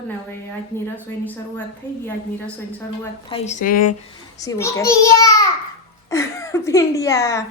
હવે આજની રસોઈની શરૂઆત થઈ ગઈ. આજની રસોઈની શરૂઆત થાય છે શિવ કે ભીંડિયા.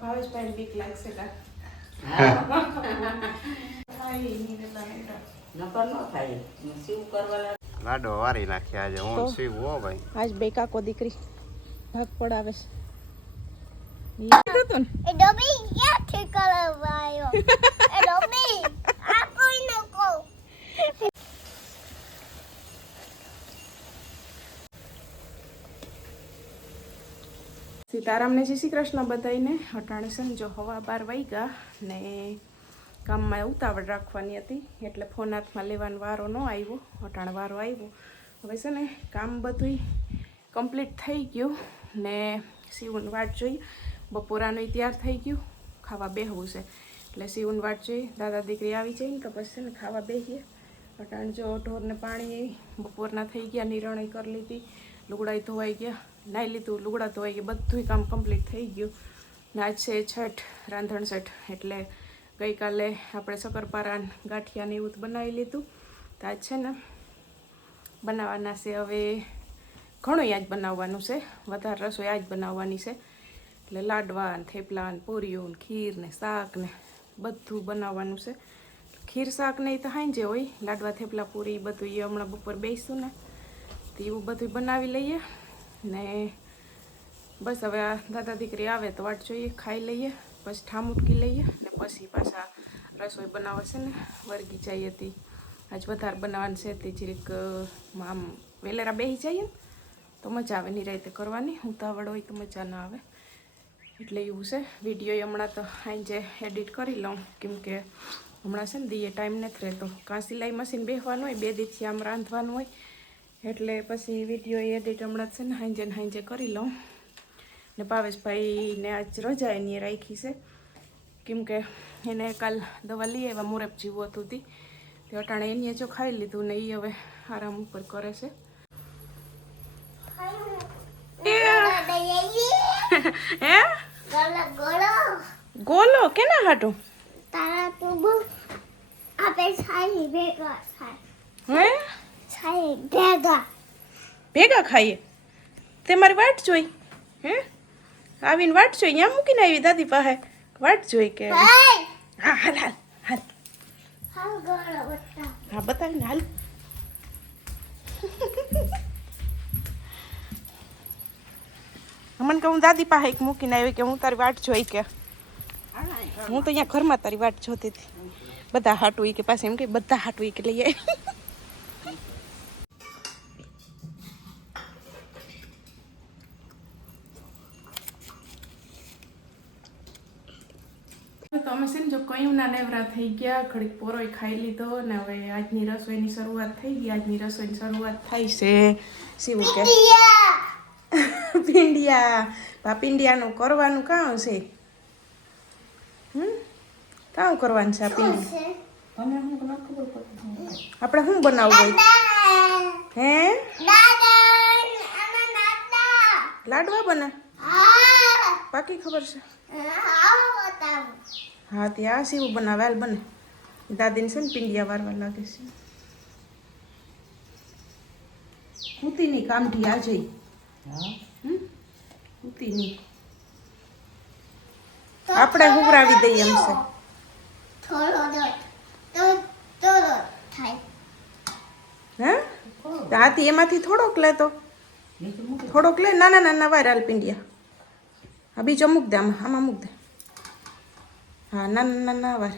ભાવેશભાઈ બીક લાગશે કા લાડો વારી નાખ્યા આજે હું શિવ હો ભાઈ. આજ બે કાકો દીકરી ભાગ પડાવે છે. સીતારામને જય શ્રી કૃષ્ણ બધાઈને. અટાણે છે ને જો હવા 12 વાગ્યા ને કામમાં ઉતાવળ રાખવાની હતી એટલે ફોન હાથમાં લેવાનો વારો ન આવ્યો. અટાણે વારો આવ્યો. હવે છે ને કામ બધું કમ્પ્લીટ થઈ ગયું ને શિવની વાટ જોઈ. બપોરાનું તૈયાર થઈ ગયું, ખાવા બેહવું છે એટલે શિવની વાટ જોઈ. દાદા દીકરી આવી જાય ને તો પછી ને ખાવા બેસીએ. અટાણે જો ઢોરને પાણી બપોરના થઈ ગયા, નિરણય કરી લીધી, લુગડાઈ ધોવાઈ ગયા, નાહી લીધું, લુગડા ધોવાઈ ગયા, બધું કામ કમ્પ્લીટ થઈ ગયું. ને આજ છે છઠ, રાંધણ છઠ એટલે ગઈકાલે આપણે શક્કરપારા ગાંઠિયાને એવું બનાવી લીધું. તો આજ છે ને બનાવવાના છે. હવે ઘણું આજ બનાવવાનું છે, વધારે રસોઈ આજ બનાવવાની છે એટલે લાડવા ને થેપલા ને પૂરીઓ ને ખીર ને શાક ને બધું બનાવવાનું છે. ખીર શાક નહીં તો હાંજે હોય, લાડવા થેપલા પૂરી બધું એ હમણાં બપોર બેસીશું ને તો એવું બધું બનાવી લઈએ. ને બસ હવે આ દાદા દીકરી આવે તો વાટ જોઈએ, ખાઈ લઈએ, પછી ઠામ ઉટકી લઈએ ને પછી પાછા રસોઈ બનાવવા છે ને વર્ગી જઈ હતી. આજ વધારે બનાવવાનું છે તે જરીક આમ વેલેરા બેસી જઈએ ને તો મજા આવે, નિરાયતે કરવાની. ઉતાવળ હોય તો મજા ના આવે એટલે એવું છે. વિડીયો હમણાં તો સાંજે એડિટ કરી લઉં કેમ કે હમણાં છે ને દીએ ટાઈમ નથી રહેતો. કાં સિલાઈ મશીન બેસવાનું હોય, 2 દિવસથી આમ રાંધવાનું હોય એટલે પછી વિડીયો એડિટ હમણાં છે ને સાંજે કરી લઉં. ને ભાવેશભાઈને આજ રજા એની રાખી છે કેમ કે એને કાલ દવા લઈ આવ્યા, મોરેપ જેવું હતું તે અટાણે એની જો ખાઈ લીધું ને એ હવે આરામ ઉપર કરે છે. હે ગોલો કેના હાટું તારા પ્રભુ આપે છાઈ ભેગા થાય. હે છાઈ ભેગા ભેગા ખાઈએ તે મારી વાટ જોઈ? હે આવીને વાટ જોઈ? અહીંયા મૂકીને આવી દાદી પાસે વાટ જોઈ કે હા હાલ હાલ હાલ હાલ ગોળો બતા હા બતાવીને હાલ. મને કે હું દાદી પાસે એક મૂકીને આવી કે હું તારી વાટ જોઈ કે હું તો અહીંયા ઘરમાં તારી વાટ જોતી હતી. બધા હાટું કે પાસે એમ કે બધા હાટું કે લઈ આવી. તો અમે છે ને જો કયું ના નેવરા થઈ ગયા, ઘડીક પોરોય ખાઈ લીધો ને હવે આજની રસોઈની શરૂઆત થઈ ગઈ. આજની રસોઈની શરૂઆત થાય છે શિવ કે ભીંડિયા. ભીંડિયાનું કરવાનું કાં છે? કાં કરવાનું છે આ ભીંડિયા? આપણે શું બનાવવું હોય? હે લાડવા બને? પાકી ખબર છે? હા ત્યાં શિવ બનાવે, હાલ બને. દાદીને છે ને પીંડિયા વારવા લાગે છે. કુતીની કામઠી આ જઈ કુતીની આપણે હુવરાવી દઈએ એમ છે. થોડો તો થાય. હે હાથી એમાંથી થોડોક લે તો થોડોક લે. નાના નાના વાર હાલ પીંડિયા. હા બીજો મૂક દે આમાં, આમાં મૂક દે. હા નાના નાના વાર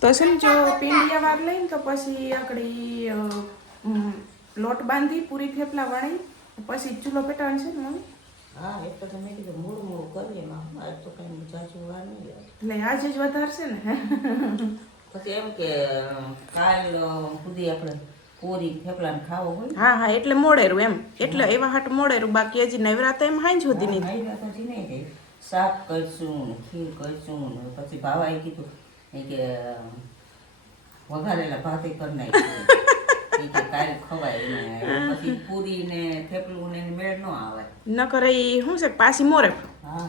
તો છે ને જો પીંડિયા વાર લઈને તો પછી આકડી લોટ બાંધી પૂરી થેપલા વણી પછી ચૂલો પેટાવાનું છે ને મમ્મી? હા એટલે તો મેં કીધું મૂળ મૂળ કરીએ આજ તો કઈ જાજુ વાર નહીં એટલે આજે જ વધારશે ને. પછી એમ કે કાલ સુધી આપણે પૂરી થેપલા ખાવો હોય. હા હા એટલે મોડેરું એમ, એટલે એવા હાટ મોડેરું. બાકી હજી નવરાતા એમ હાઈ જોતી નહીં. પછી નહીં જાય શાક કરશું ને ખીર કરશું ને પછી ભાવાએ કીધું કે વઘારેલા ભાતે કરી નાખ્યું કે કાલ ખવાય ને પછી પૂરી ને થેપલું ને મેળ ન આવે. ન કરે શું છે પાછી મોરે. હા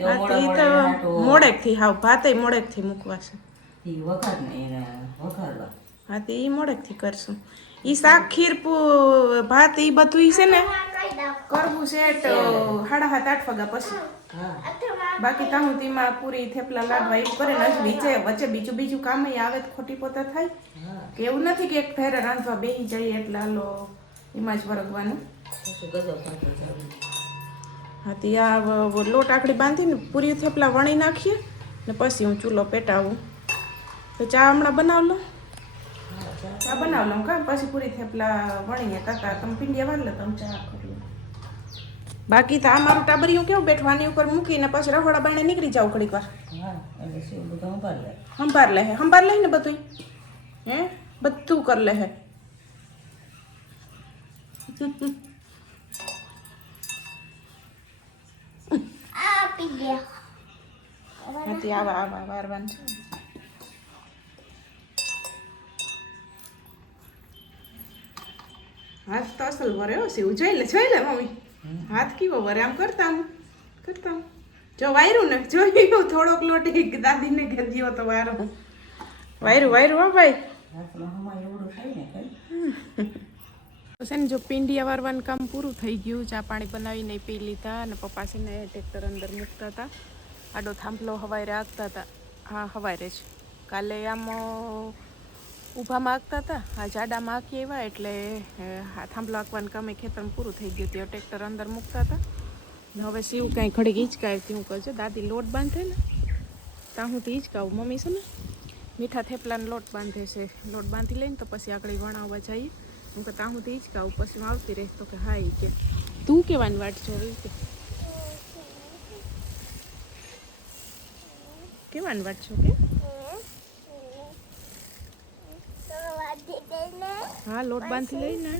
તેઓ મોડા તો મોડા હાટો મોડેકથી હાવ ભાતે મોડેકથી મૂકવા છે. ઈ વઘાર ને એને વઘારવા. હા તે ઈ મોડેકથી કરશું. ઈ શાક ખીર ભાત ઈ બધું ઈ છે ને કરવું છે તો 7:30-8 વાગ્યા પછી. હા બાકી તાહું તેમાં પૂરી થેપલા લાડવા એવું કરે ને હજી વચ્ચે બીજું કામ આવે તો ખોટી પોતા થાય હા કે એવું નથી કે એક ફેરે રાંધવા બેસી જઈએ એટલે હાલો એમાં જ વરગવાનું. પછી ગજબ પાકી જાવ. હા તે આ લોટ આકડી બાંધીને પૂરી થેપલા વણી નાખીએ ને પછી હું ચૂલો પેટાવું. તો ચા હમણાં બનાવ લો. ચા બનાવ લઉં કાં પછી પૂરી થેપલા વણીએ તાતા તમે પીંડિયા વાર લે તમે ચા કરી લો. બાકી તો આ મારું ટાબરિયું કેવું બેઠું આની ઉપર મૂકીને પછી રહોડા બાણે નીકળી જાવ ઘડીક વાર. હા એટલે શું બધું સંભાળ લે. સંભાર લે ને બધું હે બધું કર લે હે. આ પી ગયા નથી આવા વારવાન છે. હાથ તો અસલ વરે હો શિવ જોઈ લે મમ્મી હાથ કેવો વરે આમ કરતા હું જો વાયરું ને જોયું થોડોક લોટ દાદીને ઘર ગયો તો વાયરું હો ભાઈ. હાથમાં હમાય એવડું થાય ને કઈ. તો છે ને જો પીંડિયા વારવાનું કામ પૂરું થઈ ગયું. ચા પાણી બનાવીને પી લીધા અને પપ્પા છે ને ટ્રેક્ટર અંદર મૂકતા હતા. આડો થાંભલો હવારે આગતા હતા. હા હવારે જ કાલે આમ ઊભામાં આગતા હતા. આ જાડામાં આંકી આવ્યા એટલે થાંભલો આંકવાનું કામે ખેતરમાં પૂરું થઈ ગયું. ત્યાં ટ્રેક્ટર અંદર મૂકતા હતા ને હવે શિવ કાંઈ ઘડીક હિંચકાય હું કહું છું દાદી લોટ બાંધે ને ત્યાં હું તો હિંચકાવું. મમ્મી છે ને મીઠા થેપલાનો લોટ બાંધે છે. લોટ બાંધી લઈને તો પછી આગળ વણાવવા જઈએ. હું કે ત્યાં હું તો હિંચકાવું પછી હું આવતી રહીશ. તો કે હા એ કે તું કેવાની વાટ જોઈ કે કેવાની વાટ છો કે હા લોટ બાંધી લઈને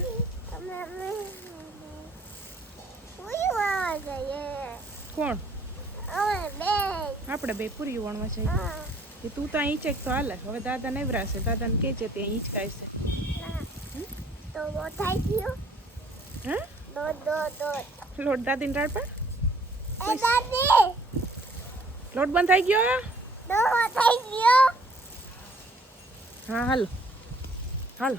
કોણ આપણે બે પૂરી વણવા છે કે તું તો અહીં ચેક તો હાલે. હવે દાદા નેવરાશે દાદાને કે છે ત્યાં હિંચકાય છે. તો થઈ ગયો હે લોટ દાદીને રાડ પર દાદી લોટ બંધ થઈ ગયો. થઈ ગયો હા હાલો હાલો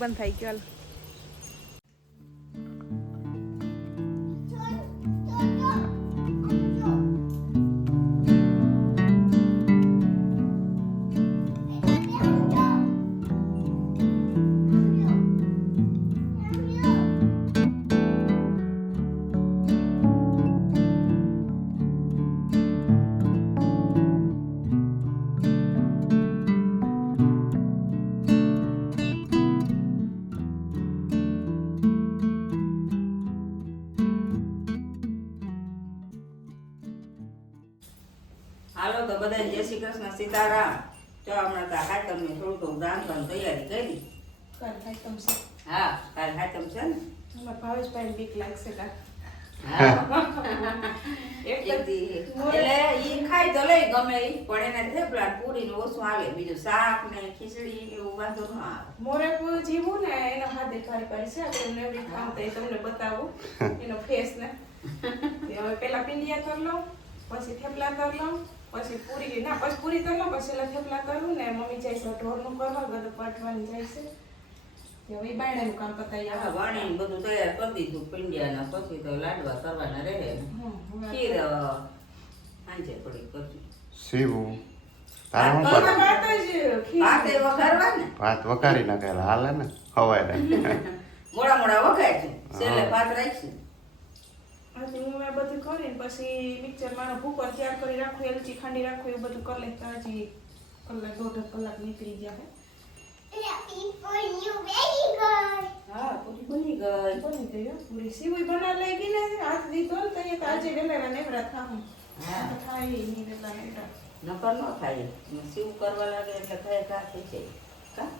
બંધ થઈ ગયો હાલો. હાલો તો બધાને જય શ્રી કૃષ્ણ સીતારામ. જો હમણાં તો હાતમને થોડું રાંધવાની તૈયારી કરી. કાલ ભાઈ તમ છે હા કાલ હાતમ છે ને. અમારા ભાવેશભાઈને બીક લાગશે કા એટલે ઈ ખાય તો લઈ ગમે ઈ પણ એને થેપલા પૂરી ને ઓછું આવે. બીજું શાક ને ખીચડી એવું વાંધો ન આવે. મોરેપુર જીવું ને એનો હાથે ખારી પાડી છે આપણે એવડી ખામ તો એ તમને બતાવું એનો ફેસ ને. હવે પેલા પીંડિયા કર લઉં પછી થેપલા કર લઉં પછી પૂરી ના પછી પૂરી કર લઉં પછી એટલે થેપલા કરું ને મમ્મી જાય છે ઢોરનું કરવા ગદો પાઠવાની જાય છે. હવે બાયણાનું કામ પતાવી હા આવે. વાણીને બધું તૈયાર કરી દીધું પીંડિયાના. પછી તો લાડવા કરવાના રહે. ખીર સાંજે થોડીક કરશું. સીવું તારે શું કરે ભાતે વઘારવા ને ભાત વઘારી નાખેલા હાલે ને ખવાય મોડા મોડા વઘારશું. છેલ્લે ભાત રાખશું. આજે હું આ બધું કરીને પછી મિક્સર મારો ભૂકો તૈયાર કરી રાખું એલચી ખાંડી રાખું એવું બધું કરી લેતા હજી કલાક 1.5 કલાક નીકળી જાય. હા પૂરી બની ગઈ. બની ગઈ પૂરી સીવી બના લઈ ગઈ ને હાથ દીધો ને તો આજે વેલેરા નેવરા થાવું. હા થાય નહીં વેલા નેવરા. નકર ન થાય. સીવ કરવા લાગે એટલે ઘરે ઘા થઈ જાય. કા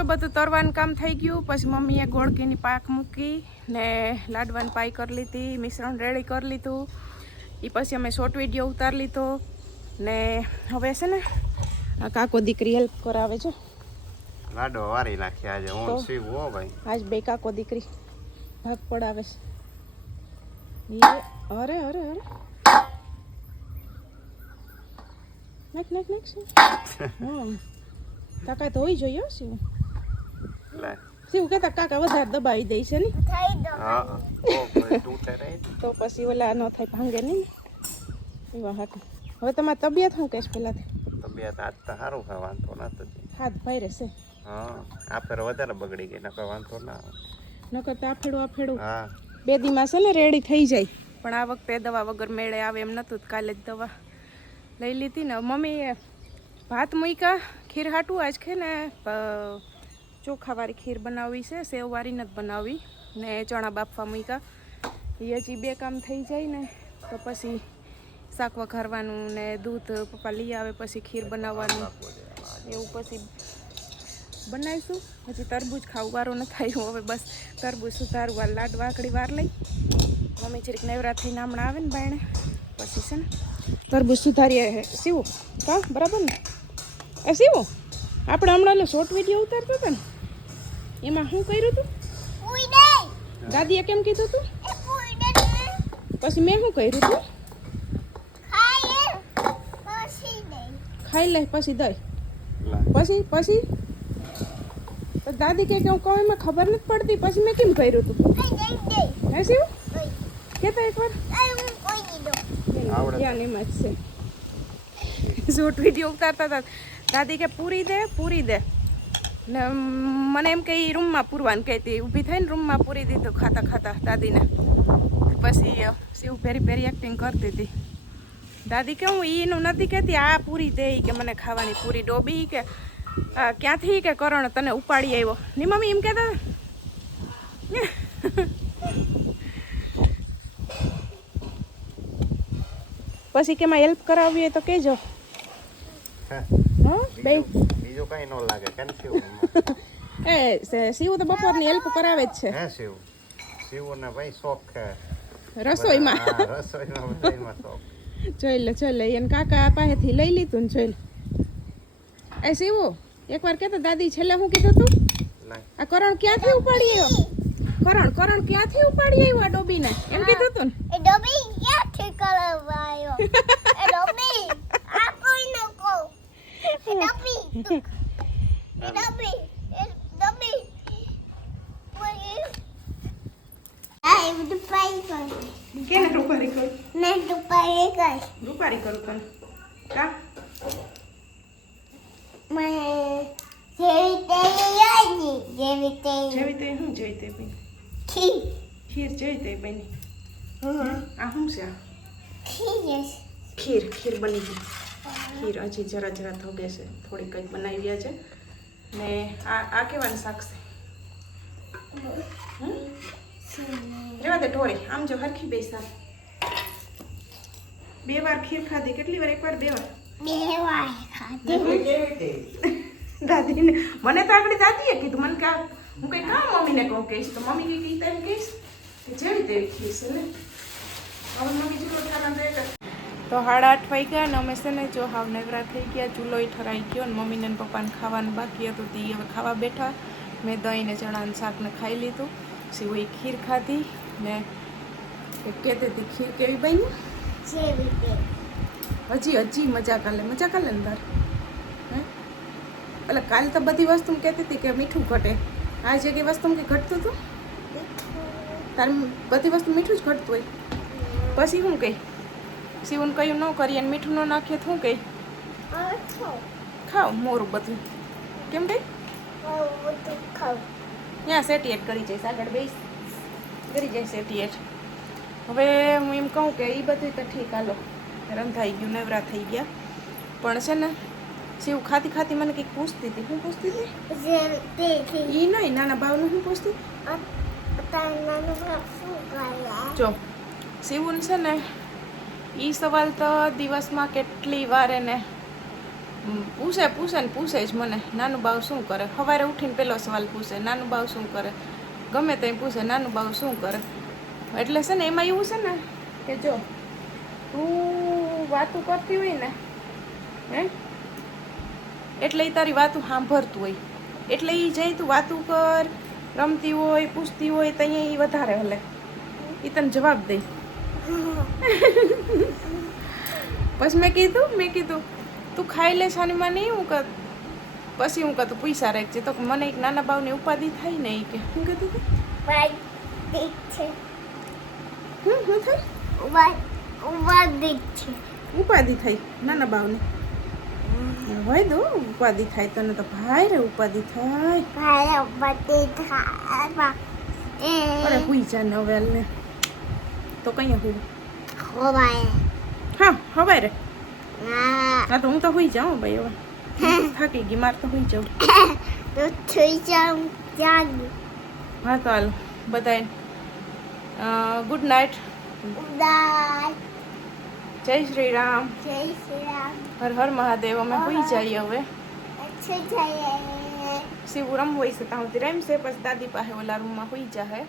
જો બધું તરવાનું કામ થઈ ગયું. પછી મમ્મીએ ગોળકીની પાક મૂકી ને લાડવાની પાઈ કરી લીધી, મિશ્રણ રેડી કરી લીધું. એ પછી અમે શોર્ટ વિડીયો ઉતારી લીધો ને હવે છે ને આ કાકો દીકરી હેલ્પ કરાવે છે. લાડો વારી નાખી આજે તો? હું સીવું હો ભાઈ. આજ બે કાકો દીકરી ભાગ પડાવે છે. એ અરે અરે અરે નાખ નાખ નાખ. હા કાકા તો હોઈ જોઈએ શિવ. લે શિવ કહેતા કાકા વધારે દબાવી દે છે ને થઈ દો. હા ઓ ભાઈ તૂટે રહી. તો પછી ઓલા ન થાય ભાંગે નહીં ને એવા હાથે. હવે તમારી તબિયત શું કહેશ પહેલાંથી? તબિયત આજ તો સારું છે, વાંધો નથી. હાથ ભાઈ રહેશે હા આ ફેર વધારે બગડી ગઈ, નકર વાંધો ના આવે. નકર તો આફેડું આફેડું હા 2 દીમાં છે ને રેડી થઈ જાય. પણ આ વખતે દવા વગર મેળે આવે એમ નહોતું. કાલે જ દવા લઈ લીધી ને. મમ્મીએ ભાત મૂક્યા ખીર હાટું. આજ કે ને ચોખાવાળી ખીર બનાવવી છે, સેવવાળી નથી બનાવવી. ને ચણા બાફવા મૂક્યા. એ હજી 2 કામ થઈ જાય ને તો પછી શાક વઘારવાનું ને દૂધ પપ્પા લઈ આવે પછી ખીર બનાવવાનું એવું પછી બનાવીશું. હજી તરબૂચ ખાવું વારો ન થાય. હવે બસ તરબૂચ સુધારવા લાડ વાકડી વાર લઈ. મમ્મી જરીક નવરા થઈને હમણાં આવે ને બાયણે પછી છે ને તરબૂચ સુધારીએ. સીવું કા બરાબર ને? એ સીવું આપણે હમણાં એટલે શોર્ટ વિડીયો ઉતારતા હતા ને એમાં શું કર્યું હતું? ઉઈ દે. દાદીએ કેમ કીધું હતું? એ ઉઈ દે. પછી મેં શું કર્યું હતું? ખાય પછી દે. ખાઈ લે પછી દઈ લા પછી તો દાદી કે હું કહું એમાં ખબર નથી પડતી. પછી મેં કેમ કર્યું હતું? દે દે. હે સીવું ઉઈ. કહેતા એકવાર આ હું કોઈ દીધો. આવડે. ધ્યાન એમાં જ છે. શોર્ટ વિડીયો ઉતારતા હતા. દાદી કે પૂરી દે ને મને એમ કે ઈ રૂમમાં પૂરવાનું કહેતી. ઊભી થઈને રૂમમાં પૂરી દીધું ખાતા ખાતા દાદીને. પછી શિવ પેરી એક્ટિંગ કરતી હતી. દાદી કે હું એનું નથી કહેતી આ પૂરી દે કે મને ખાવાની પૂરી ડોબી કે ક્યાંથી કે કરણ તને ઉપાડી આવ્યો ની મમ્મી એમ કહેતા પછી કે માં હેલ્પ કરાવવી હોય તો કહેજો. હે, હા બે બીજું કઈ ન લાગે કેમ શિવ? શિવ તો બપોરની હેલ્પ કરાવે જ છે હે શિવ? શિવ ને ભાઈ શોખ છે રસોઈમાં. હા, રસોઈમાં બધાયમાં શોખ. જોઈ લે એને કાકા પાસેથી લઈ લીધું ને જોઈ લે. એ શિવો એકવાર કહેતો દાદી છેલ્લે શું કીધું તું? લાય. આ કરણ ક્યાંથી ઉપાડી આવ્યો? કરણ ક્યાંથી ઉપાડી આવ્યો આ ડોબીને એમ કીધું તું ને? એ ડોબી ક્યાંથી કરાવાયો? એ ડોબી આ કોઈ ન કહો. એ ડોબી એ ડોબી એ ડોબી કોઈ આ એ બધું પાઈ કર. કેને રૂપારી કરું? મેં દુપારે કર. રૂપારી કરું તને કા? મને જેવી તેવી યાદી જેવી તેવી જેવી તે શું જોઈ તે બેન? ખીર જોઈ તે બેન. આ શું છે? ખીર બની ગઈ. ખીર હજી જરા થોગે છે. થોડી કંઈક બનાવી છે ને આ કેવાનું શાક છે? રેવા દે ઢોળી. આમ જો હરખી બેસા 2 વાર ખીર ખાધી. કેટલી વાર? 1 વાર 2 વાર? બે વાર ખાધી. દાદીને મને તો આગળ દાદીએ કીધું. મને કા હું કઈ કામ મમ્મીને કહું કહીશ તો મમ્મી કઈ કીધા એમ કહીશ કે જેવી તેવી ખીર છે ને. હવે મમ્મી ચૂલો ઠરાવવા તો 8:30 વાગ્યા ને અમે છે ને જો હાવ નવરા થઈ ગયા. ચૂલોય ઠરાઈ ગયો ને મમ્મીને ને પપ્પાને ખાવાનું બાકી હતું તે હવે ખાવા બેઠા. મેં દહીં ને ચણાનું શાકને ખાઈ લીધું. સિવાય ખીર ખાધી ને કહેતી હતી ખીર કેવી બની? જેવી તેવી હજી મજા કાલે ને તાર હે એટલે કાલે તો બધી વસ્તુ કહેતી હતી કે મીઠું ઘટે. આ જગ્યાએ વસ્તુ કે ઘટતું હતું? તાર બધી વસ્તુ મીઠું જ ઘટતું હોય. પછી શું કહી શિવને કહ્યું ન કરીએ અને મીઠું ન નાખીએ તો શું કહી ખાવ મોરું બધું કેમ કહી બધું ખાવ. ત્યાં સેટિએટ કરી જઈશ. આગળ બેસ કરી જાય સેટિએટ. હવે હું એમ કહું કે એ બધું તો ઠીક હાલો રંધાઈ ગયું નવરા થઈ ગયા. પણ છે ને શિવ ખાતી ખાતી મને કંઈક પૂછતી હતી. શું પૂછતી હતી? જેવી તેવી એ નહીં નાના ભાવનું શું પૂછતી? તાનાનું શું કરે? જો શિવન છે ને એ સવાલ તો દિવસમાં કેટલી વાર એને પૂછે જ મને નાનું બાવ શું કરે. સવારે ઉઠીને પેલો સવાલ પૂછે નાનું બાવ શું કરે. ગમે તે પૂછે નાનું બાવ શું કરે. એટલે છે ને એમાં એવું છે ને કે જો તું વાતું કરતી હોય ને હે એટલે એ તારી વાતું સાંભળતું હોય. એટલે એ જઈ તું વાતું કર, રમતી હોય, પૂછતી હોય તો અહીંયા એ વધારે હલે. એ તને જવાબ દે. પછી મેં કીધું તું ખાઈ લે છાનીમાં નહીં હું કર. પછી હું કહું પૈસા રાખજે. તો મને એક નાના બાવની ઉપાધિ થાય ને એ કે શું કીધું તું? વાઈટ છે શું થાય? વાઈટ છે ઉપાધિ થાય નાના બાવને. હોય દો ઉપાધિ થાય તને તો ભાઈ રે ઉપાધિ થાય. ભાઈ બધી ખાવા અરે હુઈ જા ને હવે ને તો કઈ હું ખવાય હા હવે રે ના હા તો હું તો હુઈ જાઉં ભાઈ હવે થાકી ગઈ મારે તો હુઈ જાઉં. તો થઈ જાઉં જાન હા તો હાલ બધાય ગુડ નાઇટ. ઉદાસ જય શ્રી રામ. જય શ્રી રામ હર હર મહાદેવ. અમે હુઈ જઈએ હવે. अच्छे चाहिए શિવ રમવું હોય છે ત્યાં સુધી રમશે પછી દાદી પાસે ઓલા રૂમમાં હુઈ જાહે.